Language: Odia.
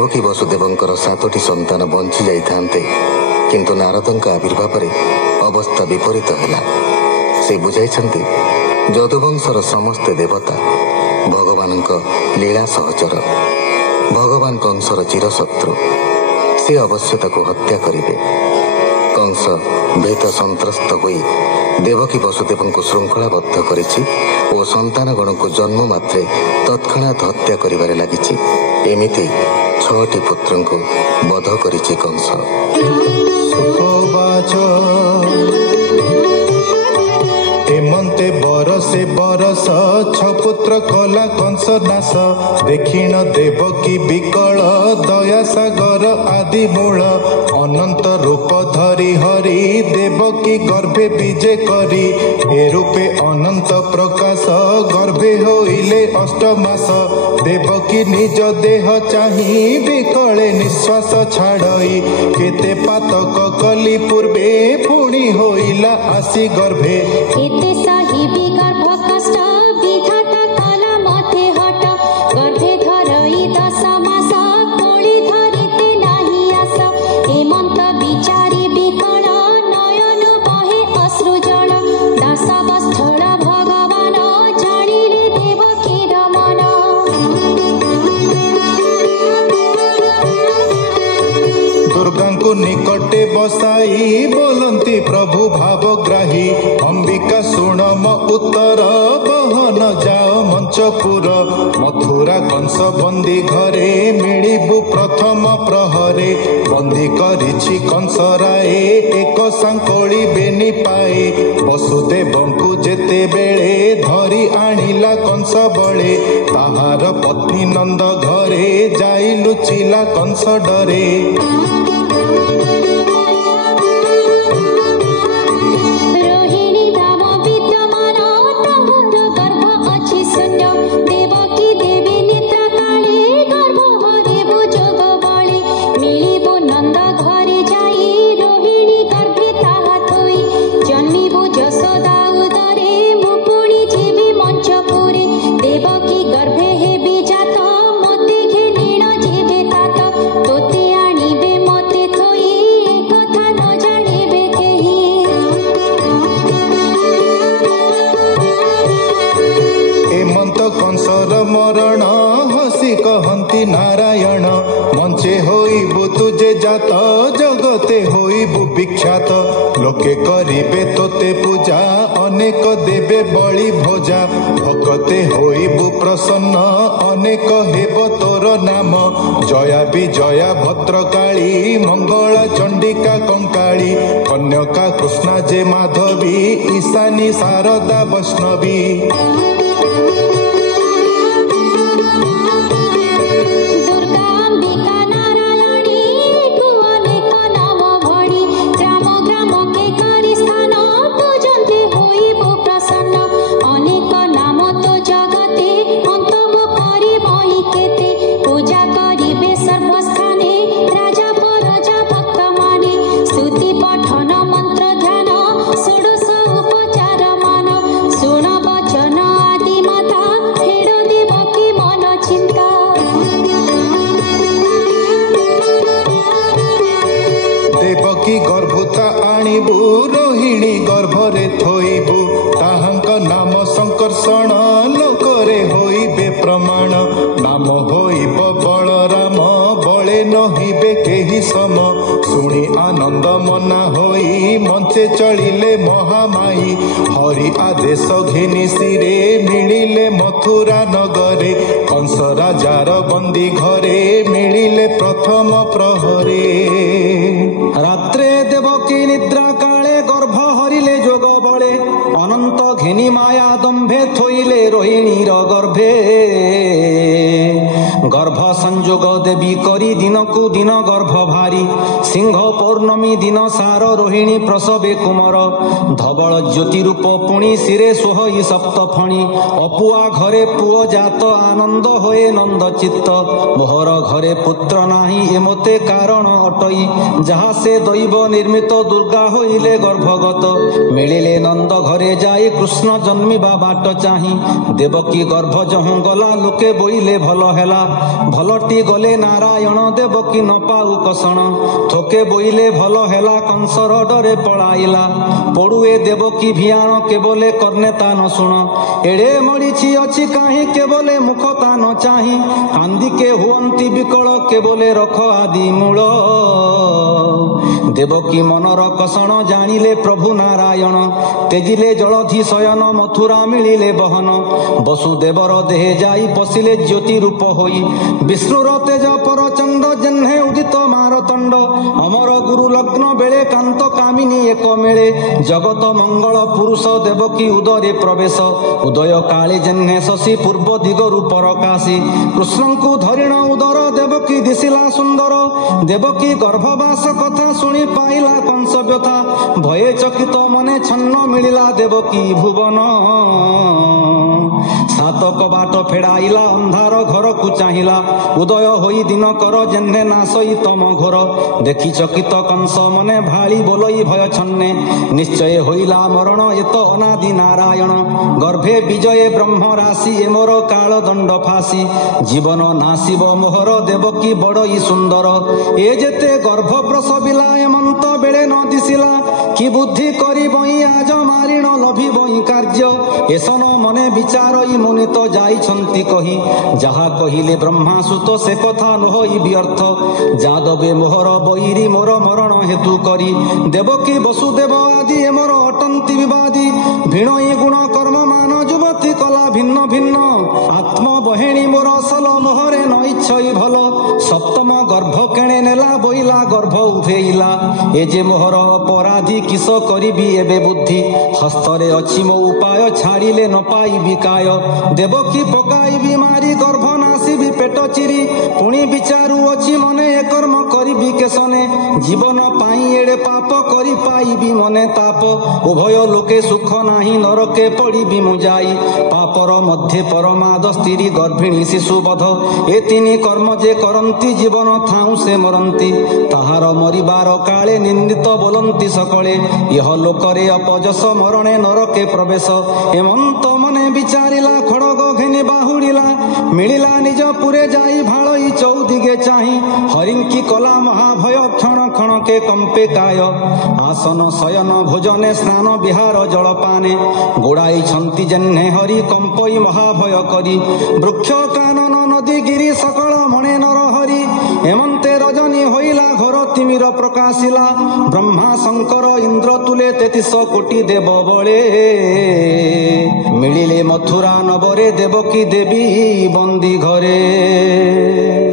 देवकी वसुदेवंकर 7टी संतान बंची जाइथान्ते, किंतु नारदଙ୍କ आविर्भाव अवस्था विपरीत है। से बुझाइछन्ति यदुवंशर समस्ते देवता भगवान लीला सहचर, भगवान कंसर चिरशत्रु, से अवश्य ताको हत्या करिवे। कंस भीत संत्रस्त होई देवकी वसुदेव को श्रृंखलाबद्ध करिछि और संतान गण को जन्म मात्रे तत्क्षणात हत्या करिबारे लागिछि। एमिति 6टी पुत्रन को वध करिछि कंस। हेमंते बरसे बरस 6 पुत्र कला कंस नाश, देखिण देवकी विकल दया सागर आदि मूल, अनंत रूप धरी हरि देवकी गर्भे विजे करी, ए रूपे अनंत प्रकाश गर्भे होइले 8 मास, देवकी निज देह चाही विकले निश्वास छाड़ई, केते पातक कली पूर्वे पुणी होइला आसी गर्भे, एते साहिबी गर्भ कष्ट विधाता कला मते हट, गर्भे धरई 10 मास कोली धरिते नाही आस, हेमंत विचारी विकल नयन बहे अश्रु जल, दासवस्थल भगवान जानिले देवकीर मन, दुर्गा को निकटे बसाई बोलंती प्रभु भावग्राही, अंबिका शुण म उत्तर बहन जाओ मंचपुर, मथुरा कंस बंदी घरे मिलिबु प्रथम प्रहरे, बंदी करिछि कंस राय एक सांकोली बेनी पाए, वसुदेवंकु जेते बेले धरी आनिला कंस बळे, ताहार पत्नी नंद घरे जाई लुचिला कंस डरे, मरण हसी कहंती नारायण, मंचे होइबु तुझे जात जगते होइबु विख्यात, लोके करिबे तोते पूजा अनेक देवे बलि भोजा, भगते होइबु प्रसन्न अनेक हेब तोर नाम, जया विजया भद्रकाली मंगला चंडिका कंकाली, कन्यका कृष्णा जे माधवी ईशानी शारदा वैष्णवी, गर्भुता आनिबु रोहिणी गर्भरे थोइबु, ताहांक नाम संकर्षण लोकरे होइबे प्रमाण, नाम होइब बलराम बळे नहिबे केहि सम, शुणी आनंद मना होई मंचे चलिले महामाई, हरि आदेश घिनि सिरे मिलिले मथुरा नगरे, कंस राजार बंदी घरे मिलिले प्रथम प्रहरे, रात्रे देवकी निद्रा काले गर्भ हरिले जोग बळे, अनंत घेनी माया दंभे थोइले रोहिणीर गर्भे, गर्भ संजोग देवी करी दिन को दिन गर्भ भारी, सिंह पौर्णमी दिन सार रोहिणी प्रसवे कुमर, धवल ज्योति रूप पुणी सिरे सोहई सप्त फणी, अपुआ घरे पुओ जात आनंद होए नंद चित्त, मोहर घरे पुत्र नाही एमते कारण अटई, जहा से दैव निर्मित दुर्गा होइले गर्भगत, मिलिले नंद घरे जाई कृष्ण जन्मिबा बाट चाही, देवकी गर्भ जहु गला लोके बोइले भल हेला, ଭଲଟି ଗଲେ ନାରାୟଣ ଦେବକୀ ନ ପାଉ କଷଣ ଥୋକେ ବୋଇଲେ ଭଲ ହେଲା କଂସର ଡରେ ପଳାଇଲା ପଡୁଏ ଦେବକୀ ଭିଆଣ କେବଲେ କର୍ଣ୍ଣେ ତା ନ ଶୁଣ ଏଡେ ମରିଛି ଅଛି କାହିଁ କେବଲେ ମୁଖ ତା ନ ଚାହିଁ କାନ୍ଦିକେ ହୁଅନ୍ତି ବିକଳ କେବଲେ ରଖ ଆଦି ମୂଳ ଦେବକୀ ମନର କଷଣ ଜାଣିଲେ ପ୍ରଭୁ ନାରାୟଣ ତେଜିଲେ ଜଳଧି ଶୟନ ମଥୁରା ମିଳିଲେ ବହନ ବସୁଦେବର ଦେହେ ଯାଇ ପଶିଲେ ଜ୍ୟୋତି ରୂପ ହୋଇ ବିଷ୍ଣୁର ତେଜ ପରଚଣ୍ଡ ଜହ୍ନେ ଉଦିତ ମାରତଣ୍ଡ ଅମର ଗୁରୁ ଲଗ୍ନ ବେଳେ କାନ୍ତ କାମିନୀ ଏକ ମେଳେ ଜଗତ ମଙ୍ଗଳ ପୁରୁଷ ଦେବକୀ ଉଦରେ ପ୍ରବେଶ ଉଦୟ କାଳେ ଜହ୍ନେ ଶଶୀ ପୂର୍ବ ଦିଗରୁ ପରକାଶୀ କୃଷ୍ଣଙ୍କୁ ଧରିଣ ଉଦର ଦେବକୀ ଦିଶିଲା ସୁନ୍ଦର ଦେବକୀ ଗର୍ଭବାସ କଥା ଶୁଣି ପାଇଲା କଂସ ବ୍ୟଥା ଭୟେ ଚକିତ ମନେ ଛନ୍ନ ମିଳିଲା ଦେବକୀ ଭୁବନ ସାତ କବାଟ ଫେରାଇଲା ଅନ୍ଧାର ଘରକୁ ଚାହିଁଲା ଉଦୟ ହୋଇ ଦିନ କର ଜହ୍ନେ ନାଶଇ ତମ ଘୋର ଦେଖି ଚକିତ କଂସ ମନେ ଭାଳି ବୋଲଇ ଭୟ ଛନ୍ନେ ନିଶ୍ଚୟ ହୋଇଲା ମରଣ ଏତ ଅନାଦି ନାରାୟଣ ଗର୍ଭେ ବିଜୟ ବ୍ରହ୍ମ ରାଶି ଏ ମୋର କାଳ ଦଣ୍ଡ ଫାସି ଜୀବନ ନାସିବ ମୋହର ଦେବକୀ ବଡ଼ଇ ସୁନ୍ଦର ଏ ଯେତେ ଗର୍ଭ ପ୍ରସବିଲା ଏମନ୍ତ ବେଳେ ନ ଦିଶିଲା କି ବୁଦ୍ଧି କରିବଇ ଆଜ ମାରିଣ ଲଭିବଇ କାର୍ଯ୍ୟ ଏସନ ମନେ ବିଚାରଇ ମୁନି ତ ଯାଇଛନ୍ତି କହି ଯାହା କହିଲେ ବ୍ରହ୍ମା ସୁତ ସେ କଥା ନହୋଇ ବ୍ୟର୍ଥ ଯାଦବେ ମୋହର ବୈରୀ ମୋର ମରଣ ହେତୁ କରି ଦେବକୀ ବସୁଦେବ ଆଦି ଏ ମୋର ଅଟନ୍ତି ବିବାଦୀ ଭିଣଇ ଗୁଣ କର୍ମ ମାନ ଯୁବତୀ କଲା ଭିନ୍ନ ଭିନ୍ନ ଆତ୍ମ ବହେଣୀ ମୋର ଅସଲ ମୋହରେ ନ ଇଚ୍ଛଇ ଭଲ ସପ୍ତମ ଗର୍ଭ କେଣେ ନେଲା ବୋଇଲା ଗର୍ଭ ଉଭେଇଲା ଏ ଯେ ମୋହର ଅପରାଧୀ କିସ କରିବି ଏବେ ବୁଦ୍ଧି ହସ୍ତରେ ଅଛି ମୋ ଉପାୟ ଛାଡ଼ିଲେ ନ ପାଇବି କାୟ ଦେବକୀ ପକାଇବି ମାରି ଗର୍ଭ ନାସିବି ପେଟ ଚିରି ପୁଣି ବିଚାରୁ ଅଛି ମନେ ଏ କର୍ମ କରିବି କେଶନେ ଜୀବନ ପାଇଁ ଏଡ଼େ ପାପ କରି ପାଇବି ମନେ ତାପ ଉଭୟ ଲୋକେ ସୁଖ ନାହିଁ ନରକେ ପଡ଼ିବି ମୁଁ ଯାଇ ପାପର ମଧ୍ୟରେ ପରମାଦ ସ୍ତ୍ରୀ ଗର୍ଭିଣୀ ଶିଶୁ ବଧ ଏ ତିନି କର୍ମ ଯେ କରନ୍ତି ଜୀବନ ଥାଉ ସେ ମରନ୍ତି ତାହାର ମରିବାର କାଳେ ନିନ୍ଦିତ ବୋଲନ୍ତି ସକଳେ ଇହ ଲୋକରେ ଅପଯଶ ମରଣେ ନରକେ ପ୍ରବେଶ ଏମନ୍ତ ମନେ ବିଚାରିଲା ଖଡ଼ଗ ଘେନି ବାହୁଡ଼ିଲା ମିଳିଲା ନିଜ ପୁରେ ଯାଇ ଭାଳଇ ଚୌଦିଗେ ଚାହିଁ ହରିଙ୍କି କଲା ମହାଭୟ କ୍ଷଣ କ୍ଷଣକେ କମ୍ପେ କାୟ ଆସନ ଶୟନ ଭୋଜନେ ସ୍ନାନ ବିହାର ଜଳପାନେ ଗୋଡ଼ାଇଛନ୍ତି ଜହ୍ନେ ହରି କମ୍ପଇ ମହାଭୟ କରି ବୃକ୍ଷ କାନନ ନଦୀ ଗିରି ସକଳ ମଣେ ନର ହରି ଏମନ୍ତେ ରଜନୀ ହୋଇଲା ଘର ତିମିର ପ୍ରକାଶିଲା ବ୍ରହ୍ମା ଶଙ୍କର ଇନ୍ଦ୍ର ତୁଲେ 33 କୋଟି ଦେବ ବଳେ ମିଳିଲେ ମଥୁରା ନବରେ ଦେବକୀ ଦେବୀ ବନ୍ଦୀ ଘରେ।